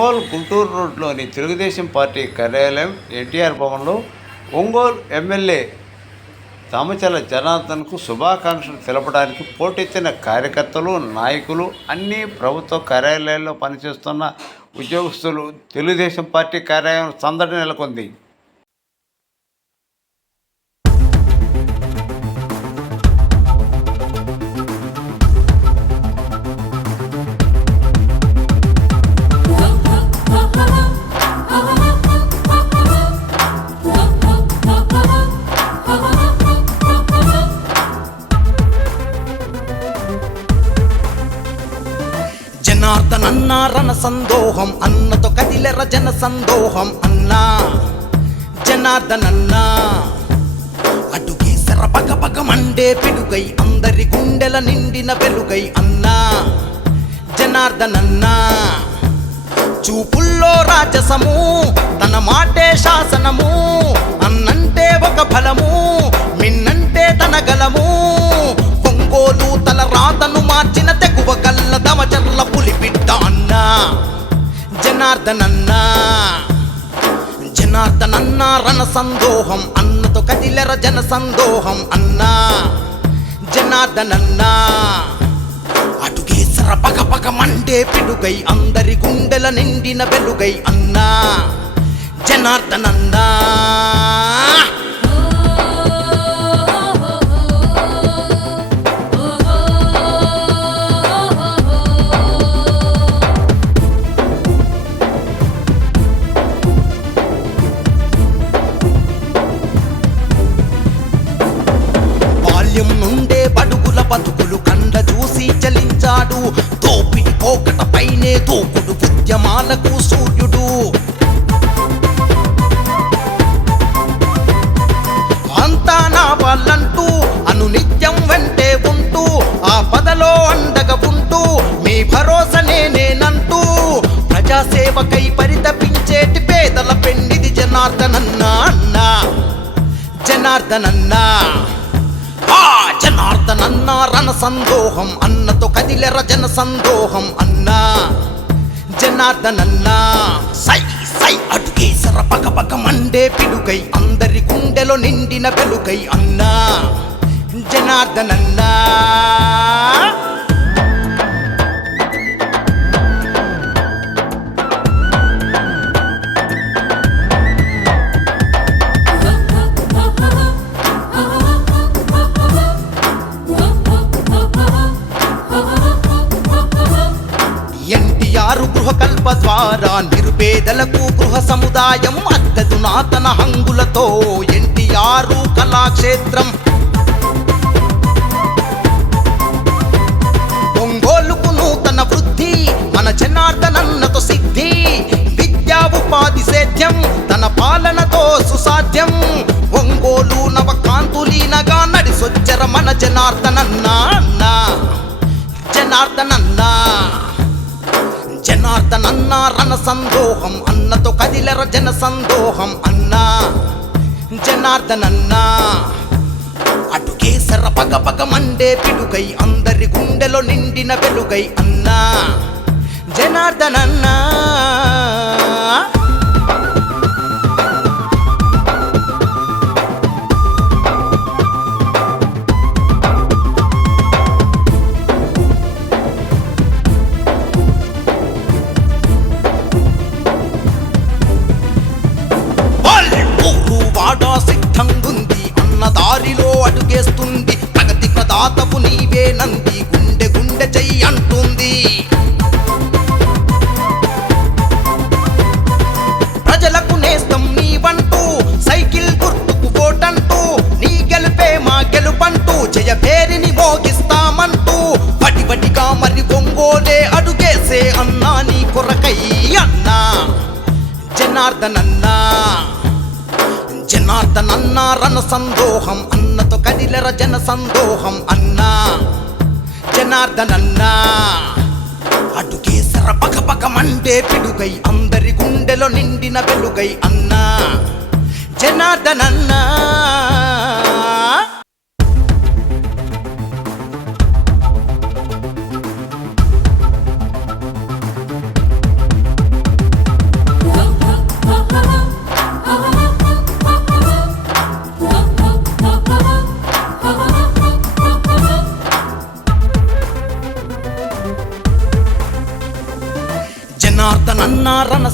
ఒంగోలు గుంటూరు రోడ్లోని తెలుగుదేశం పార్టీ కార్యాలయం ఎన్టీఆర్ భవన్లో ఒంగోలు ఎమ్మెల్యే దామచర్ల జనార్దన్కు శుభాకాంక్షలు తెలపడానికి పోటెత్తిన కార్యకర్తలు, నాయకులు, అన్ని ప్రభుత్వ కార్యాలయాల్లో పనిచేస్తున్న ఉద్యోగస్తులు తెలుగుదేశం పార్టీ కార్యాలయం సందడి నెలకొంది. జనార్దనన్న రణ సందోహం అన్నతో కదిలెర జన సందోహం అన్నా జనార్దనన్న అటుకేసర పగ పగ మండే పిడుగై అందరి గుండెల నిండిన వెలుగై అన్నా జనార్దనన్న చూపుల్లో రాజసము తన మాటే శాసనము అన్నంటే ఒక బలము మిన్నంటే తన గలము ఒంగోలు తల రాతను మార్చిన తెగువ గల్ల దామచర్ల పులిబిడ్డ అన్నా జనార్దనన్న జనార్దనన్న రణ సందోహం అన్నతో కదిలెర జన సందోహం అన్నా జనార్దనన్న అటుకేసర పగ పగ మండే పిడుగై అందరి గుండెల నిండిన వెలుగై అన్నా జనార్దనన్న నుండే బడుగుల బతుకులు కండ చూసి చలించాడు దోపిడి పోకట పైనే తోకుడు ఉద్యమాలకు సూర్యుడు అంతా నా వాళ్ళంటూ అనునిత్యం వెంటే ఉంటూ ఆ పదలో అండగా ఉంటూ మీ భరోసా నేనంటూ ప్రజాసేవకై పరితపించేటి పేదల పెన్నిది జనార్దనన్న అన్నా జనార్దనన్న జనార్దనన్న రణ సందోహం అన్నతో కదిలెర జన సందోహం అన్నా జనార్దనన్న సై సై అటుకేసర పగ పగ మండే పిడుగై అందరి గుండెలో నిండిన వెలుగై అన్నా జనార్దనన్న గృహకల్ప ద్వారా నిరుపేదలకు గృహ సముదాయం అద్దెదునా తన హంగులతో ఎన్టీఆర్ కళాక్షేత్రం ఒంగోలుకు నూతన వృద్ధి మన జనార్దనన్నతో సిద్ధి విద్యా ఉపాధి సేద్యం తన పాలనతో సుసాధ్యం ఒంగోలు నవకాంతులీనగా నడిసొచ్చర మన జనార్దనన్న అన్నా జనార్దనన్న జనార్దనన్న రణ సందోహం అన్నతో కదిలెర జన సందోహం అన్నా జనార్దనన్న అటుకేసర పగ పగ మండే పిడుగై అందరి గుండెలో నిండిన వెలుగై అన్నా జనార్దనన్న సిద్ధంగుంది అన్న దారిలో అడుగేస్తుంది ప్రగతి ప్రదాతపు నీవే నంది గుండె గుండె చెయ్యి అంటుంది ప్రజలకు నేస్తం నీవంటూ సైకిల్ గుర్తుకు ఓటంటూ నీ గెలుపే మా గెలుపంటూ జయ పేరిని మోగిస్తామంటూ వడివడిగా మరి ఒంగోలే అడుగేసే అన్నా నీ కొరకై అన్నా జనార్దనన్న జనార్దనన్న రణ సందోహం అన్నతో కదిలెర జన సందోహం అన్నా జనార్దనన్న అటుకేసర పగ పగ మండే పిడుగై అందరి గుండెలో నిండిన వెలుగై అన్నా జనార్దనన్న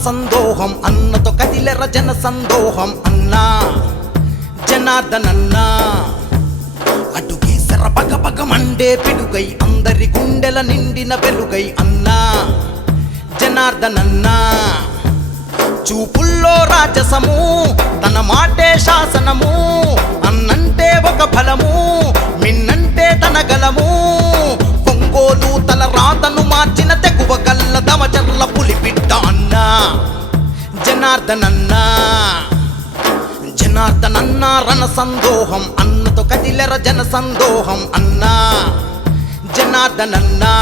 సందోహం అన్నతో కదిలెర జన సందోహం అన్నా జనార్దనన్నా అటుకేసర పగ పగ మండే పిడుగై అందరి గుండెల నిండిన వెలుగై అన్నా జనార్దనన్నా చూపుల్లో రాజసము తన మాటే శాసనము అన్నంటే ఒక ఫలము మిన్నంటే తన గలము ఒంగోలు తల రాతను మార్చిన తెగువ గల్ల దమచర్ల పులిపిట్ట అన్నా జనార్దనన్నా జనార్దనన్నా రణ సందోహం అన్నతో కదిలెర జన సందోహం అన్నా జనార్దనన్నా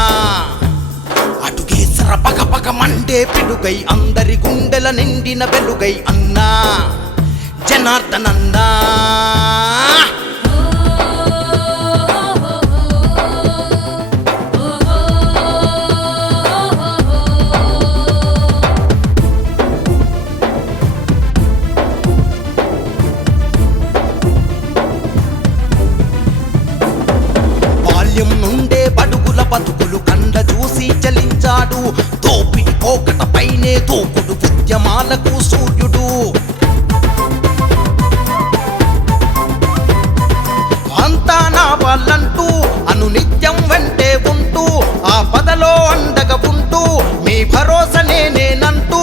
అటుకేసర పగ పగ మండే పిడుగై అందరి గుండెల నిండిన వెలుగై అన్నా జనార్దనన్నా బాల్యం నుండే బడుగుల బతుకులు కండ చూసి చలించాడు దోపిడి కోకట పైనే దూకుడు ఉద్యమాలకు సూర్యుడు అంతా నా వాళ్ళంటూ అనునిత్యం వెంటే ఉంటూ ఆ పదలో అండగా ఉంటూ మీ భరోసా నేనంటూ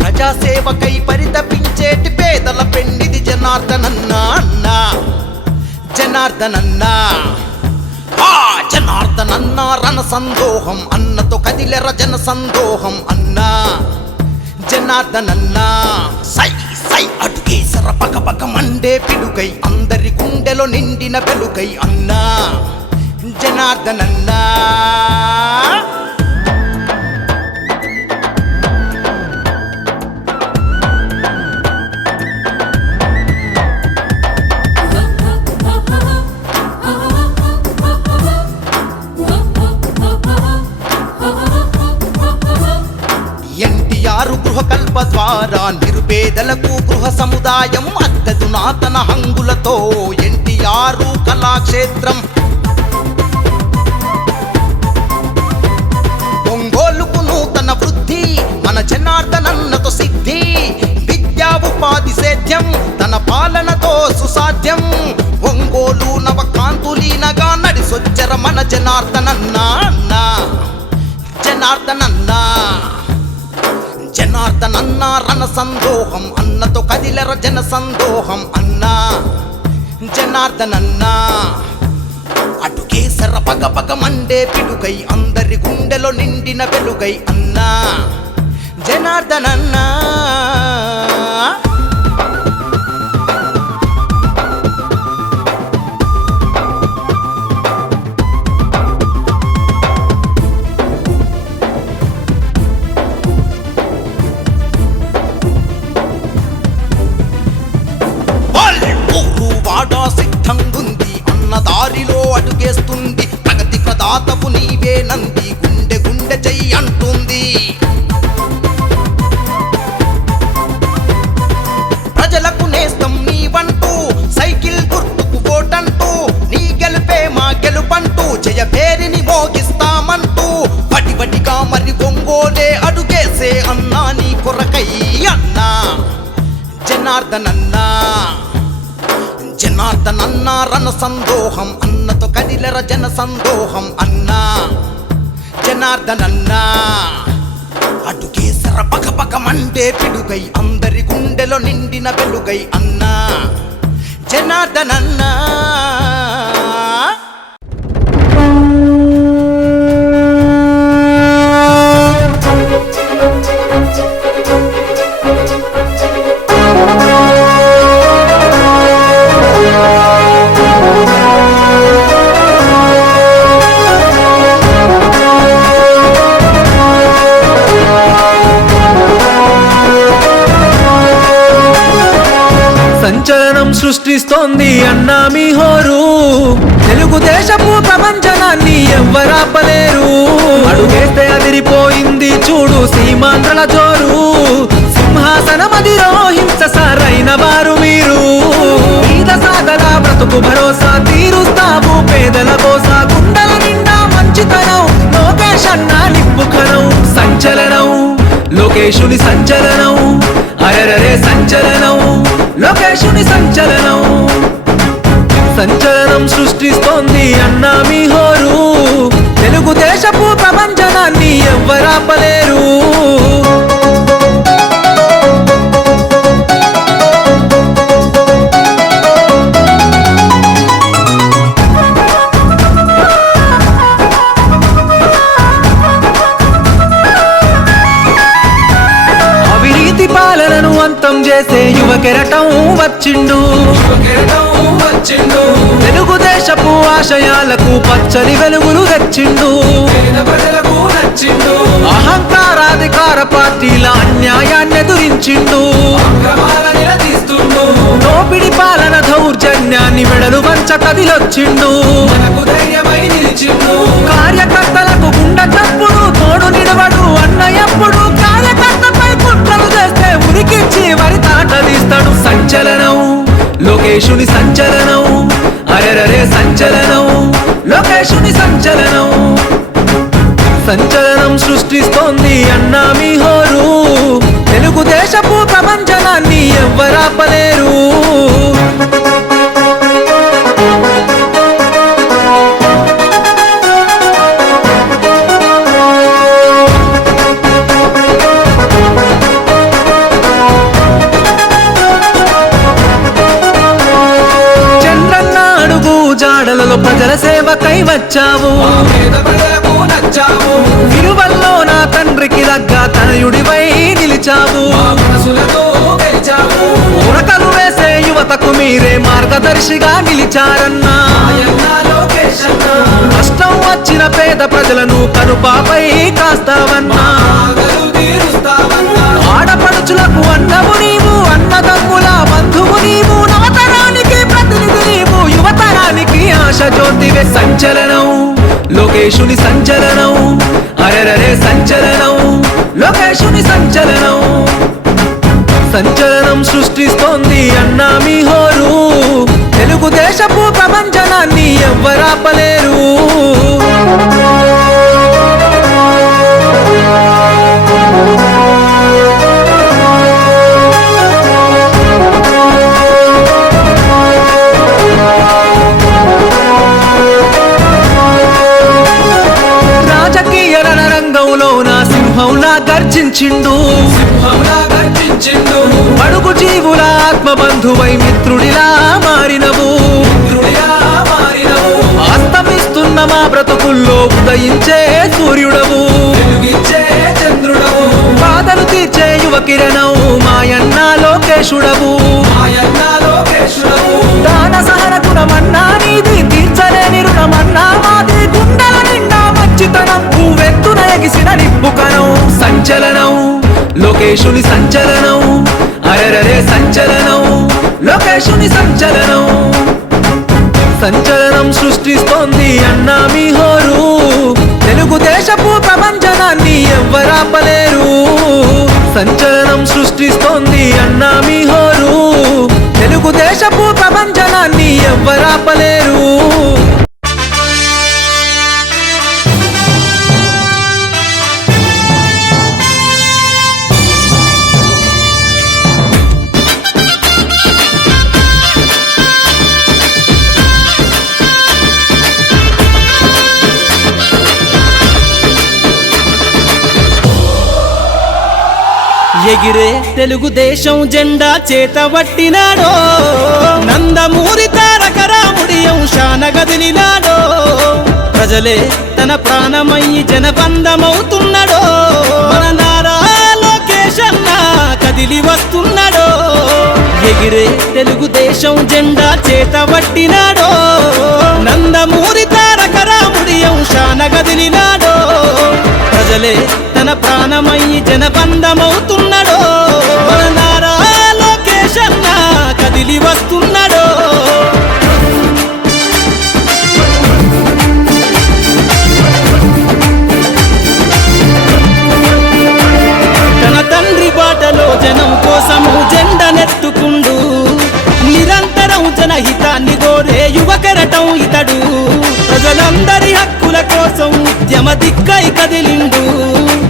ప్రజాసేవకై పరితపించేటి పేదల పెండిది జనార్దనన్నా అన్నా జనార్దనన్నా జనార్దనన్నా రణ సందోహం అన్నతో కదిలెర జన సందోహం అన్నా జనార్దనన్నా సై సై అటుకేసర పగ పగ మండే పిడుగై అందరి గుండెలో నిండిన వెలుగై అన్నా జనార్దనన్నా గృహకల్ప ద్వారా నిరుపేదలకు గృహ సముదాయం అద్దెదునాతన హంగులతో ఎన్టీఆర్ కళాక్షేత్రం ఒంగోలుకు నూతన వృద్ధి మన జనార్దనన్నతో సిద్ధి విద్యా ఉపాధి సేద్యం తన పాలనతో సుసాధ్యం ఒంగోలు నవకాంతులీనగా నడిసొచ్చర మన జనార్దనన్నా అన్నా జనార్దనన్నా జనార్దనన్నా రణ సందోహం అన్నతో కదిలెర జన సందోహం అన్నా జనార్దనన్నా అటుకేసర పగ పగ మండే పిడుగై అందరి గుండెలో నిండిన వెలుగై అన్నా జనార్దనన్నా సిద్ధంగుంది అన్న దారిలో అడుగేస్తుంది ప్రగతి ప్రదాతపు నీవే నంది గుండె గుండె చెయ్యి అంటుంది ప్రజలకు నేస్తం నీవంటూ సైకిల్ గుర్తుకు ఓటంటూ నీ గెలుపే మా గెలుపంటూ జయ పేరిని మోగిస్తామంటూ వడి వడిగా మరి ఒంగోలే అడుగేసే అన్నా నీ కొరకై అన్నా జనార్దనన్నా జనార్దనన్నా రణ సందోహం అన్నతో కదిలెర జన సందోహం అన్నా జనార్దనన్నా అటుకేసర పగ పగ మండే పిడుగై అందరి గుండెలో నిండిన వెలుగై అన్నా జనార్దనన్నా సంచలనం సృష్టిస్తోంది అన్నా మీ హోరు తెలుగుదేశపు ప్రపంచనాన్ని ఎవ్వరాపలేరు అడుగేస్తే అదిరిపోయింది చూడు సీమాంధ్రల జోరు సింహాసనం అధిరోహించ సరైన వారు మీరు ఈద సాగల బ్రతుకు భరోసా తీరుస్తావు పేదల కోసా గుండెల నిండా మంచితనం లోకేష్ అన్నా నిప్పుకనం సంచలనం లోకేశుని సంచలనం, అరెరరే సంచలనం, లోకేశుని సంచలనం. సంచలనం సృష్టిస్తోంది అన్నా మీ హోరు, తెలుగుదేశపు ప్రపంచనాన్ని ఎవ్వరాపలేరు. పాలనను అంతం చేసే యువ కెరటం వచ్చిండు. తెలుగుదేశపు ఆశయాలకు పచ్చని వెలుగులు తెచ్చిండు. అహంకారాధికార పార్టీల అన్యాయాన్ని ఎదురించిండు. దోపిడి పాలన దౌర్జన్యాన్ని మెడలు వంచ కదిలొచ్చిండు. కార్యకర్తలకు గుండె తప్పుడు తోడు నిడవడు అన్నయ్యప్పుడు. కార్యకర్తపై కుట్రలు చేస్తే ఉరికించి వరి తాటదిస్తాడు. సంచలనం లోకేశుని సంచలనం, అరెరరే సంచలనం, లోకేశుని సంచలనం. సంచలనం సృష్టిస్తోంది అన్నా మీ హోరు, తెలుగుదేశపు ప్రపంచనాన్ని ఎవ్వరాపలేరు. జాడలలో ప్రజల సేవకై వచ్చావు. విలువల్లో నా తండ్రికి దగ్గ తనయుడివై నిలిచావు. ఉరకలు వేసే యువతకు మీరే మార్గదర్శిగా నిలిచారన్నా. కష్టం వచ్చిన పేద ప్రజలను కనుపాపై కాస్తావన్నా. ఆడపడుచులకు అన్నము నీవు, అన్నదమ్ముల బంధువు నీవు, నవతరానికి ప్రతినిధి నీవు, యువతరానికి ఆశ జ్యోతివే. సంచలనం లోకేశుని సంచలనం, అరెరరే సంచలనం, లోకేశుని సంచలనం. సంచలనం సృష్టిస్తోంది అన్నా మీ హోరు, తెలుగుదేశపు ప్రపంచనాన్ని ఎవ్వరాపలేరు. గర్జించిండు. అడుగు జీవుల ఆత్మబంధువై మిత్రుడిలా మారినవు. అస్తమిస్తున్న మా బ్రతుకుల్లో ఉదయించే సూర్యుడవు, బాధలు తీర్చే యువ కిరణం మాయన్న లోకేశుడవు. దాన సహన గుణమన్నా నీది, తీర్చలేని రుణమన్నా మాది. గుండెల నిండా మంచితనం నువ్వెత్తున ఎగిసిన నిప్పుకనం. సంచలనం లోకేశుని సంచలనం, అరెరరే సంచలనం, లోకేశుని సంచలనం. సంచలనం సృష్టిస్తోంది అన్నా మీ హోరు, తెలుగుదేశపు ప్రపంచనాన్ని ఎవ్వరాపలేరు. సంచలనం సృష్టిస్తోంది అన్నా మీ హోరు, తెలుగుదేశపు ప్రపంచనాన్ని ఎవ్వరాపలేరు. ఎగిరే తెలుగుదేశం జెండా చేతబట్టినాడో, నందమూరి తారక రాముడి అంశాన గదిలినాడో. ప్రజలే తన ప్రాణమయ్యి జనబంధమవుతున్నాడో, మన నారా లోకేశన్న కదిలి వస్తున్నాడో. ఎగిరే తెలుగుదేశం జెండా చేతబట్టినాడో, నందమూరి తారక రాముడి అంశాన గదిలినాడో. ప్రజలే తన ప్రాణమయ్యి జనబంధమవుతున్నాడో, మన నారా లోకేశన్న కదిలి వస్తున్నాడో. తన తండ్రి బాటలో జనం కోసము జెండనెత్తుకుండు, నిరంతరం జనహితాన్ని కోరే యువ కెరటం ఇతడు. ప్రజలందరి హక్కుల కోసం ఉద్యమ దిక్కై కదిలిండు,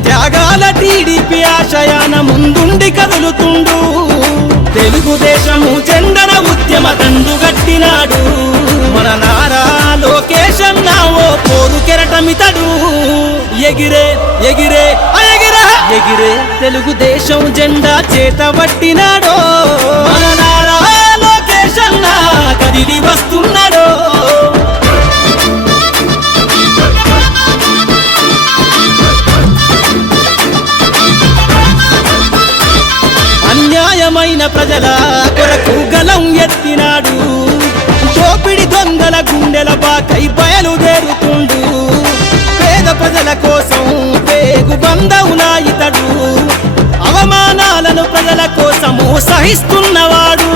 త్యాగాల టీడీ వైపి ఆశయాన ముందుండి కదులుతుండు తెలుగుదేశము జెండన ఉద్యమ దండు గట్టినాడు మన నారా లోకేష్ అన్న ఓ పోరు కెరటమితడు ఎగిరే ఎగిరే ఎగిరే ఎగిరే తెలుగుదేశం జెండా చేత పట్టినాడో మన నారా లోకేష్ అన్న కదిలి వస్తున్నాడో అన్యాయమైన ప్రజల కొరకు గలం ఎత్తినాడు దోపిడి దొంగల గుండెల బాకై బయలుదేరుతుండు పేద ప్రజల కోసం పేగు బంధవులా ఇతడు అవమానాలను ప్రజల కోసము సహిస్తున్నవాడు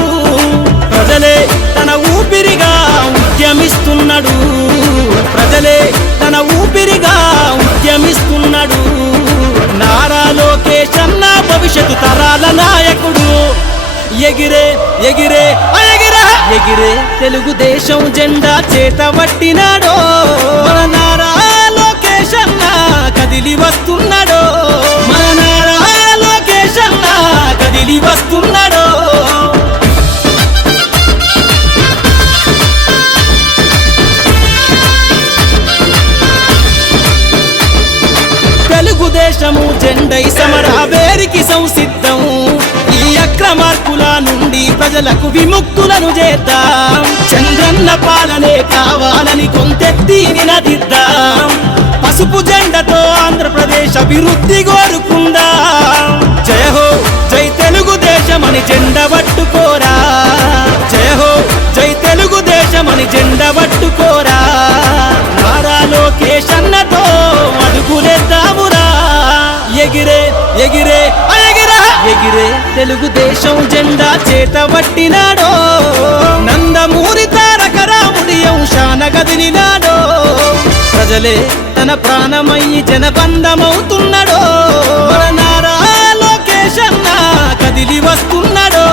ప్రజలే తన ఊపిరిగా ఉద్యమిస్తున్నాడు ప్రజలే తన ఊపిరిగా ఉద్యమిస్తున్నాడు నారా లోకేష్ అన్న భవిష్యత్తు తరాల నాయకుడు ఎగిరే ఎగిరే ఎగిరే ఎగిరే తెలుగుదేశం జెండా చేత పట్టినాడో మన నారా లోకేష్ అన్న కదిలి వస్తున్నాడో మన నారా లోకేష్ అన్న కదిలి వస్తున్నాడో తెలుగుదేశము జెండై సమర వేరికి సంసిద్ధం ఈ అక్రమార్కుల నుండి ప్రజలకు విముక్తులను చేద్దాం చంద్రన్న పాలనే కావాలని కొంతెత్తి నినదిద్దాం పసుపు జెండతో ఆంధ్రప్రదేశ్ అభివృద్ధి కోరుకుందాం జయ హో జై తెలుగుదేశమని జెండ పట్టుకోరా జయ హో జై తెలుగుదేశమని జెండ పట్టుకోరా నారా లోకేష్ అన్నతో అడుగులేద్దామురా ఎగిరే ఎగిరే ఎగిరే ఎగిరే తెలుగుదేశం జెండా చేత పట్టినాడో నందమూరి తారక రాముడి అంశాన కదిలినాడో ప్రజలే తన ప్రాణమయ్యి జనబంధమవుతున్నాడో మన నారా లోకేష్ అన్న కదిలి వస్తున్నాడో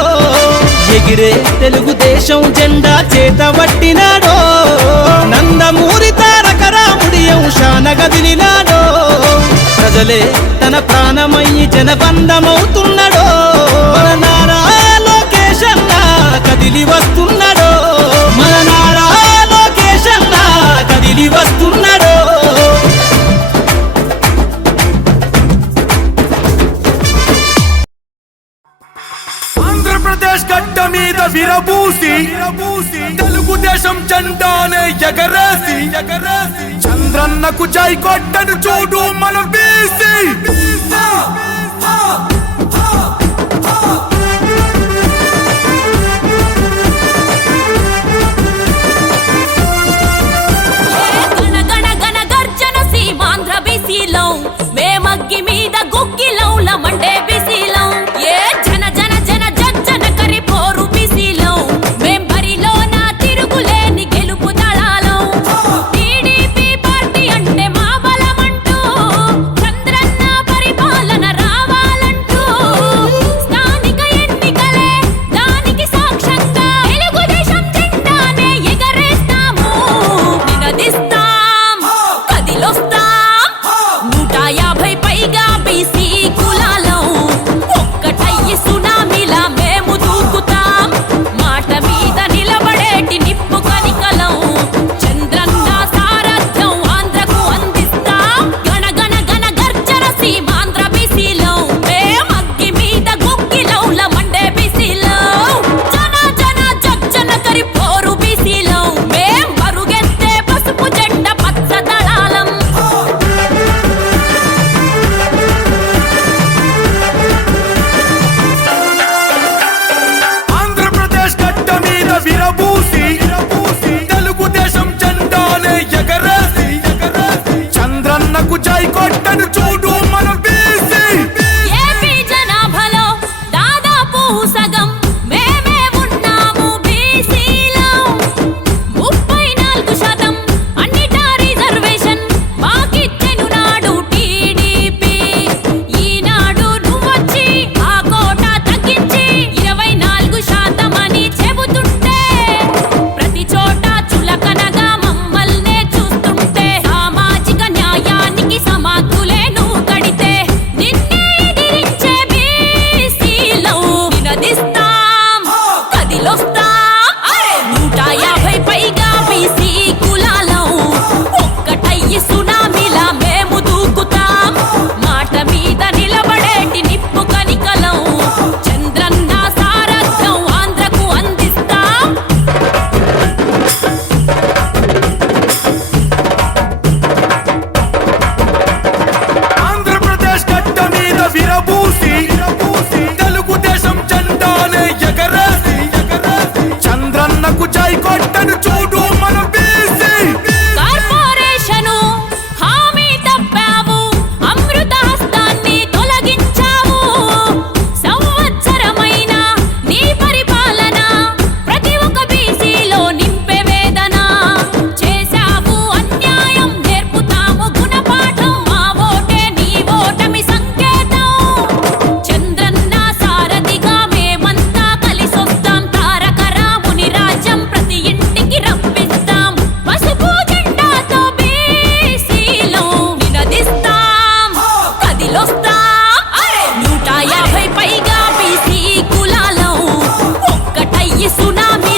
ఎగిరే తెలుగుదేశం జెండా చేత పట్టినాడో నందమూరి తారక రాముడి అంశాన కదిలినాడో ప్రజలే తన ప్రాణమయ్యి జనబంధమవుతున్నాడో మన నారా లోకేష్ అన్న కదిలి వస్తున్నాడో మన నారా లోకేష్ అన్న కదిలి వస్తున్నాడో ఆంధ్రప్రదేశ్ గడ్డ మీద విరబూసి తెలుగుదేశం జెండానే ఎగరేసి చంద్రన్నకు జై కొట్టను చూడు మన బీసీ మేమగ్గి మీద గుగ్గిలౌల మండే బిసిలం ఏ జన జన జన జన కరి పోరు బిసిలం మేం బరిలో నా తిరుగులేని గెలుపు దళాలం టీడీపీ పార్టీ అంటే మా బలమంటూ చంద్రన్న పరిపాలన రావాలంటూ స్థానిక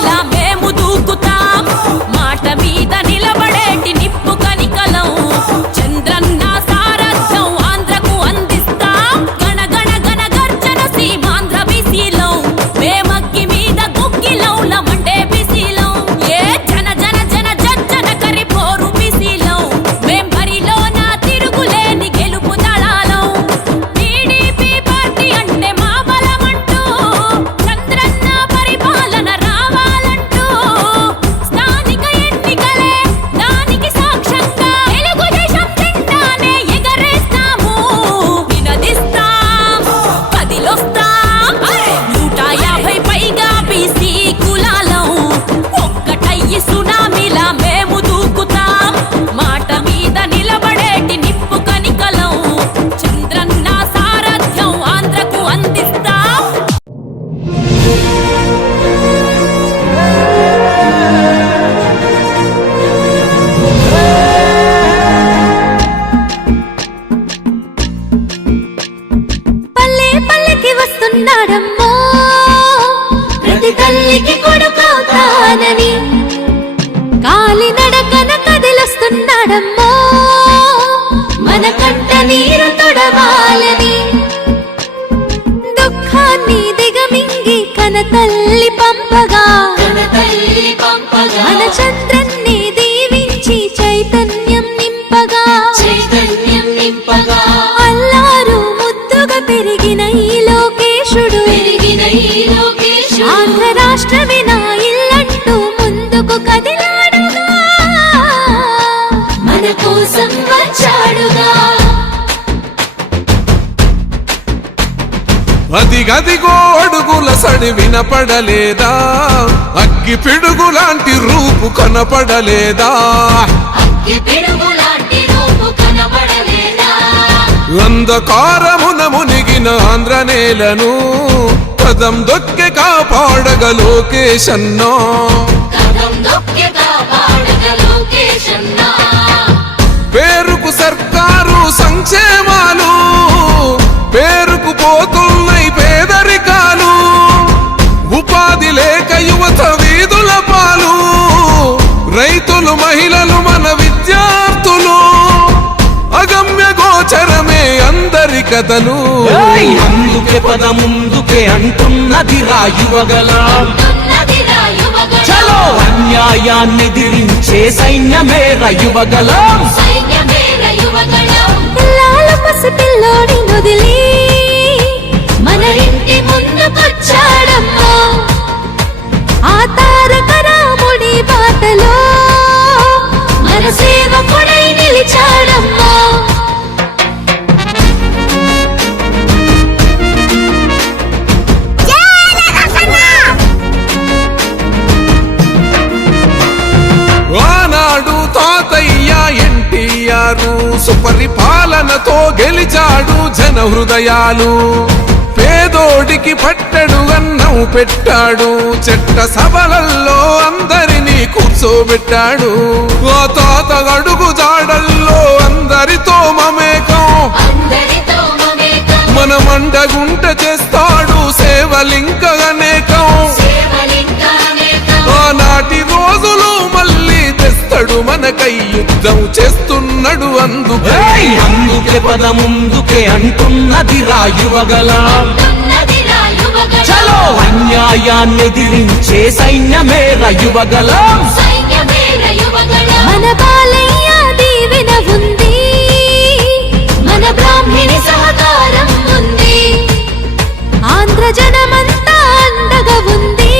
సునామీలా మేము దూకుతాం మాట మీద నిలబడేటి నిప్పు కనికలం చంద్రన్న సారథ్యం ఆంధ్రకు అందిస్తాం గణ గణ గణ గర్జన సీమాంధ్ర బీసీలం మేమగ్గి మీద గుగ్గిలౌల మండే బీసీలం ఏ జన జన జన జన కరిపోరు బీసీలం మేం బరిలోన తిరుగులేని గెలుపు దళాలం టీడీపీ పార్టీ అంటే మా బలమంటూ చంద్రన్న పరిపాలన రావాలంటూ స్థానిక ఎన్నికలే దానికి సాక్ష్యంగా తెలుగుదేశం జెండానే ఎగరేస్తాము నినదిస్తాం కదిలొస్తాం 150 పైగా బీసీ కులాలం ఒక్కటయ్యి సునామీలా మేము దూకుతాం మాట మీద నిలబడేటి నిప్పు కనికలం చంద్రన్న సారథ్యం ఆంధ్రకు అందిస్తాం పల్లె పల్లెకి వస్తున్నాడమ్మో ప్రతి తల్లికి కొడుకవుతానని కాలి నడకన కదిలొస్తున్నాడమ్మో మన కంట నీరు తొడవాలని దుఃఖాన్ని దిగమింగి కన తల్లి పంపగా మన చంద్రన్ని దీవించి చైతన్యం నింపగా అల్లారు ముద్దుగా పెరిగిన ఈ లోకేశుడు ఆంధ్ర రాష్ట్రమే నా ఇల్లంటూ ముందుకు కదిలాడుగా మన కోసం వచ్చాడుగా అదిగదిగో అడుగుల సడి వినపడలేదా అగ్గి పిడుగులాంటి రూపు కనపడలేదా అంధకారమున మునిగిన ఆంధ్ర నేలను కదం దొక్కి కాపాడగ లోకేశన్నా పేరుకు సర్కారు సంక్షేమాలు పేరుకు పోతున్నాయి పేదరికాలు ఉపాధి లేక యువత వీధుల పాలు రైతులు మహిళలు మన విద్యార్థులు అగమ్య గోచరమే అందరి కథలు అందుకే పద ముందుకే అంటున్నది రాయువగలం చలో అన్యాయాన్ని దిరించే సైన్యమే రయువగలం పిల్లాల పసిపిల్లోడి నుదిలి మన ఇంటి ముందుకొచ్చాడమ్మా ఆ తారక రాముడి బాటలో మన సేవకుడై నిలిచాడమ్మా ఆనాడు తాతయ్య ఎన్టీఆర్ సుపరిపాలనతో గెలిచాడు జన హృదయాలు పేదోడికి పట్టడు అన్నం పెట్టాడు చెట్ట సభలల్లో అందరినీ కూర్చోబెట్టాడు ఆ తాత అడుగు జాడల్లో అందరితో మమేకం మన మండగుంట చేస్తాడు సేవలింక అనేకం ఆనాటి రోజులు మళ్ళీ తెస్తాడు మనకై యుద్ధం చేస్తున్నాడు అందుకే పద ముందుకే అంటున్నది రాయువగలం చలో అన్యాయాన్ని దిరించే సైన్యమే రయువగలం మన బాలయ్య దీవెన ఉంది మన బ్రాహ్మణి సహకారం ఉంది ఆంధ్ర జనమంతా అండగా ఉంది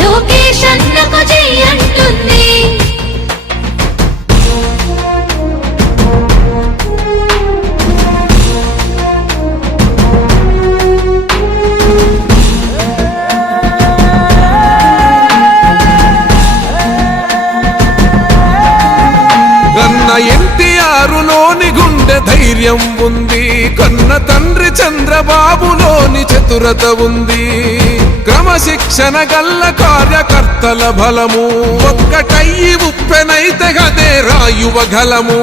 లోకేష్ అన్నకు జై అంటుంది ఎన్టీఆరులోని గుండె ధైర్యం ఉంది కన్న తండ్రి చంద్రబాబులోని చతురత ఉంది క్రమశిక్షణ గల్ల కార్యకర్తల బలము ఒక్కటయ్యి ఉప్పెనైతే గదే రాయువగలము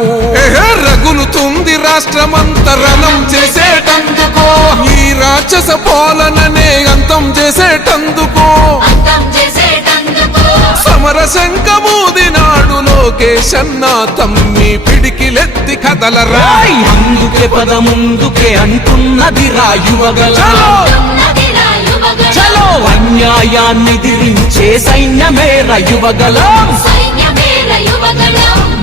రగులుతుంది రాష్ట్రమంతరణం చేసేటందుకో ఈ రాక్షస పాలననే అంతం చేసేటందుకో సమరశంఖమూదినాడు లోకేశన్న తమ్మి పిడికిలెత్తి కదలరా. అందుకే పద ముందుకే అంటున్నది రాయువగల. చలో అన్యాయాన్ని దిరించే సైన్యమే రయువగల.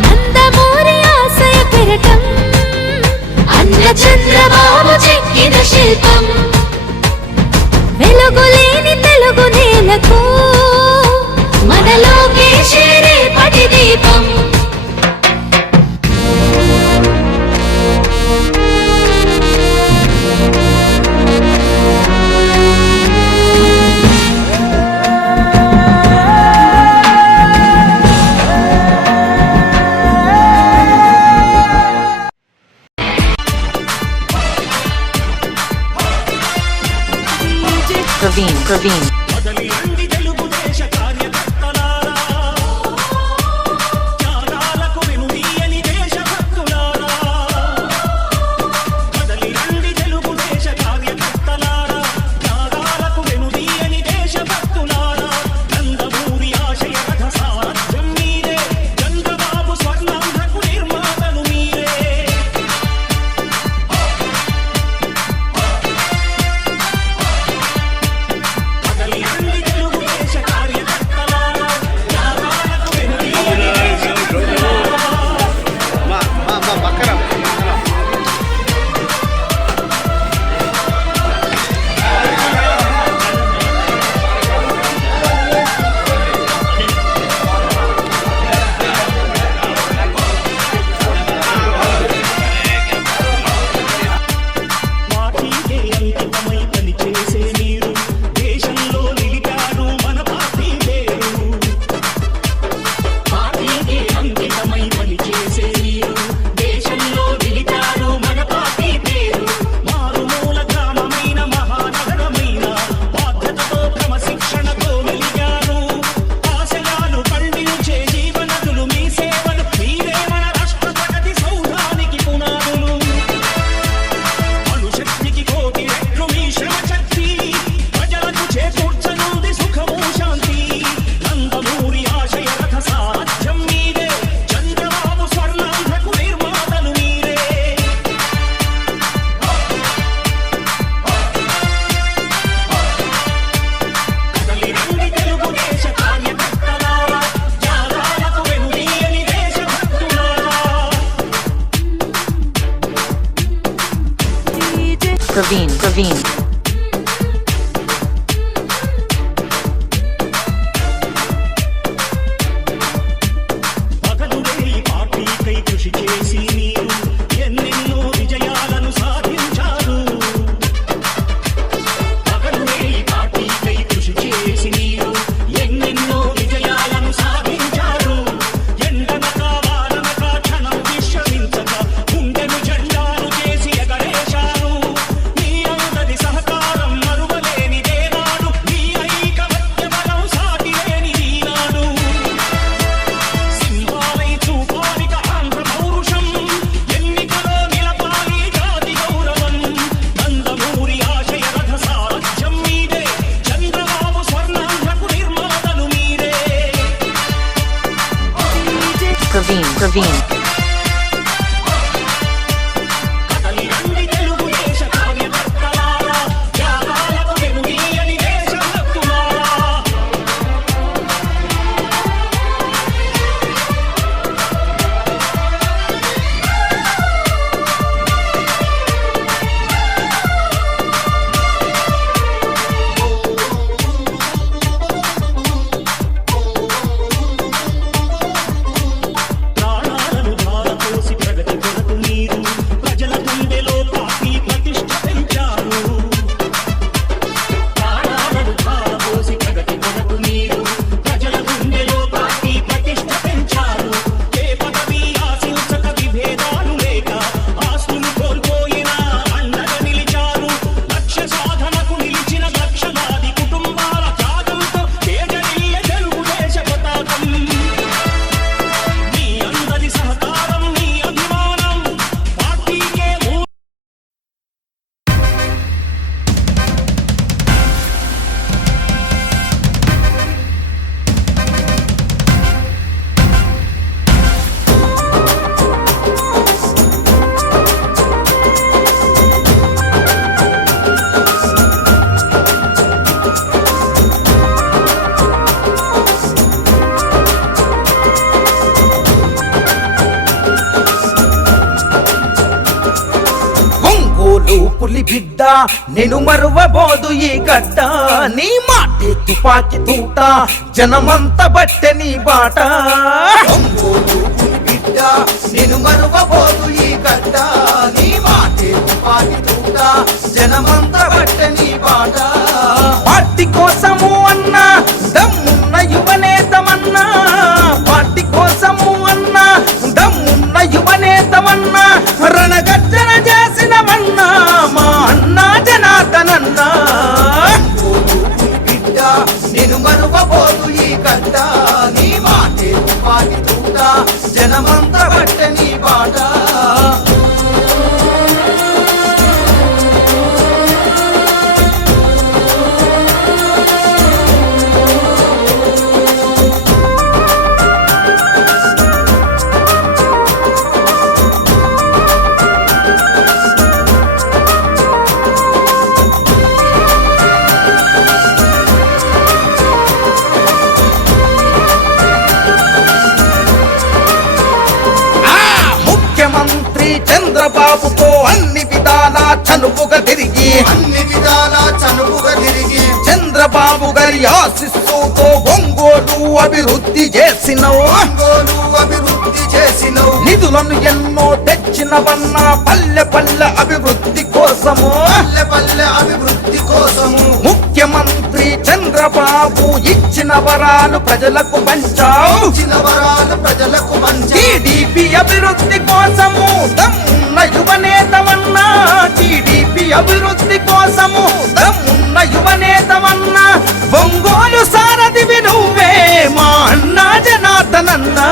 నందమూరి ఆశయ కిరటం అన్న చంద్రబాబు చెక్కిన శిల్పం వెలుగులేని తెలుగు నేలకు మన లోకేశే రేపటి దీపం. Praveen. Praveen. Praveen. బిడ్డ నేను మరువబోదు ఈ గడ్డ నీ మాటే తుపాకి తూట జనమంత బట్టె నీ బాట ఒంగోలు పులి బిడ్డ నేను మరువబోదు ఈ గడ్డ నీ మాటే తుపాకి తూట జనమంత బట్టె నీ బాట పార్టీ కోసము అన్నా దమ్మున్న యువనేతమన్నా పార్టీ కోసము అన్నా దమ్మున్న యువనేతమన్నా రణగర్జన చేసినవన్నా మా అన్నా జనార్దనన్నా బిడ్డ నేను మరువబోదు ఈ గడ్డ నీ మాటే తుపాకి తూట జనమంత బట్టె నీ బాట చంద్రబాబుతో అన్ని విధాలా చనుపుగా తిరిగి చంద్రబాబు గారి ఆశిస్సుతో ఒంగోలు అభివృద్ధి చేసినవు నిధులను ఎన్నో తెచ్చినవన్నా పల్లె పల్లె అభివృద్ధి కోసము ముఖ్యమంత్రి చంద్రబాబు ఇచ్చిన వరాలు ప్రజలకు పంచావు టీడీపీ అభివృద్ధి కోసము దమ్మున్న యువనేతమన్నా టీడీపీ అభివృద్ధి కోసము దమ్మున్న యువనేతమన్నా ఒంగోలు సారథివి నువ్వే మా అన్నా జనార్దనన్నా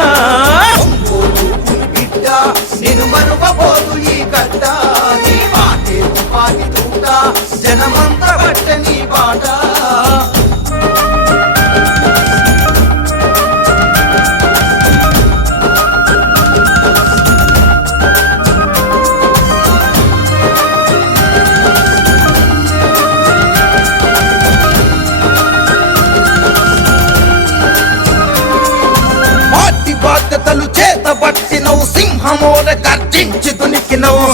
బిడ్డ నేను మరువబోదు ఈ గడ్డ నీ మాటే తుపాకి తూట జనమంత బట్టె నీ బాట బాధ్యతలు చేతబట్టినవు సింహమోల గర్జించి దునికినవు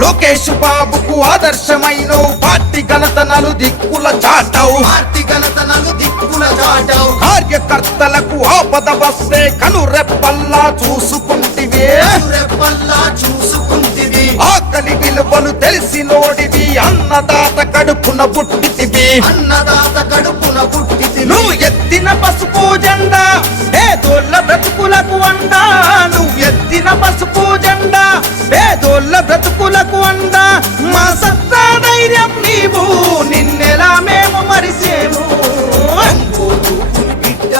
లోకేష్ బాబుకు ఆదర్శమైనవు పార్టీ ఘనతనలు దిక్కుల చాటావు కార్యకర్తలకు ఆపద వస్తే కనురెప్పల్లా చూసుకుంటివే ఆకలి విలువలు తెలిసినోడివి అన్నదాత కడుపున పుట్టితివి నువ్వు ఎత్తిన పసుపు జెండా పేదోళ్ళ బ్రతుకులకు అండా నువ్వు ఎత్తిన పసుపు జెండా పేదోళ్ళ బ్రతుకులకు అండా మా సత్తా ధైర్యం నీవు నిన్నెలా మేము మరిసేము బిడ్డ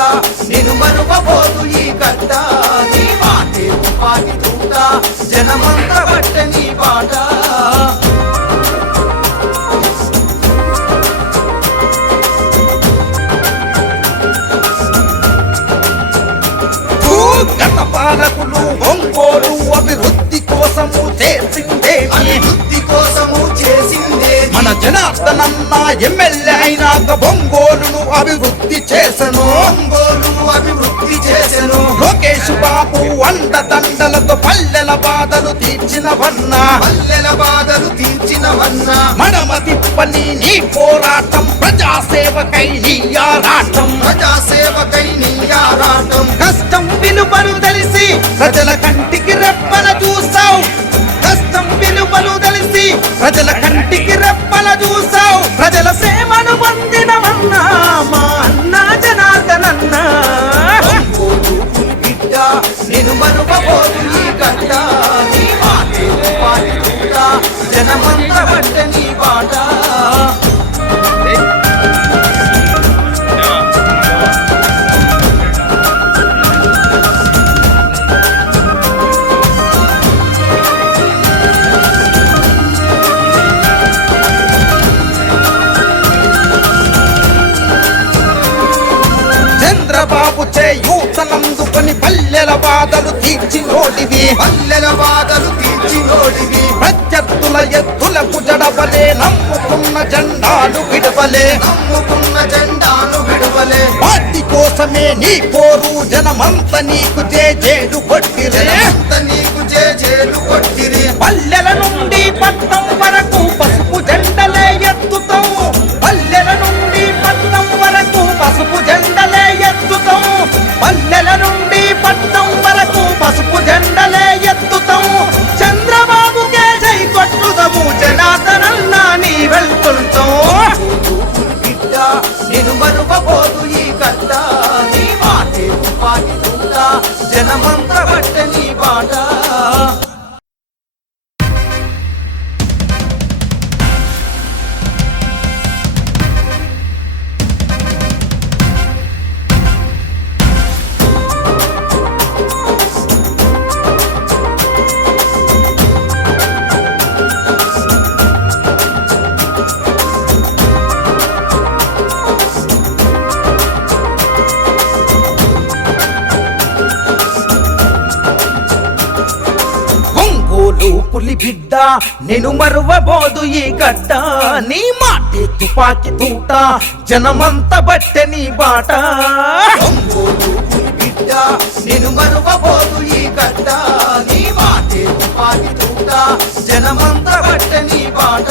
నేను మరువబోదు ఈ గడ్డ నీ మాటే తుపాకి తూట జనమంత బట్టె నీ బాట గత పాలకులు ఒంగోలు అభివృద్ధి కోసము చేసిందే మన జనార్దనన్న ఎమ్మెల్యే అయినాక ఒంగోలును అభివృద్ధి చేసెను లోకేష్ బాబు అండదండలతో పల్లెల బాధలు తీర్చినవన్నా మడమ తిప్పని నీ పోరాటం ప్రజాసేవకై నీ ఆరాటం కష్టం విలువలు తెలిసి ప్రజల కంటికి రెప్పల చూసావు కష్టం విలువలు తెలిసి ప్రజల కంటికి రెప్పల చూసావు ప్రజల సేవను పొందినవన్నా మా అన్నా జనార్దనన్నా బిడ్డ నేను మరువబోదు ఈ గడ్డ నీ మాటే తుపాకి తూట జనమంత బట్టె నీ బాట చంద్రబాబు చేయూతనందుకొని పల్లెల బాధలు తీర్చినోడివి ప్రత్యర్థుల ఎత్తులకు జడవలే నమ్ముకున్న జెండాలు విడవలే పార్టీ కోసమే నీ పోరు జనమంత నీకు జేజేలు కొట్టిరే పల్లెల నుండి నేను మరువబోదు ఈ గడ్డ నీ మాటే తుపాకి తూట జనమంత బట్ట నీ బాట ఒంగోలు పులి బిడ్డ నేను మరువబోదు ఈ గడ్డ నీ మాటే తుపాకి తూట జనమంత బట్టె నీ బాట ఒంగోలు పులి బిడ్డ నేను మరువబోదు ఈ గడ్డ నీ మాటే తుపాకి తూట జనమంత బట్టె నీ బాట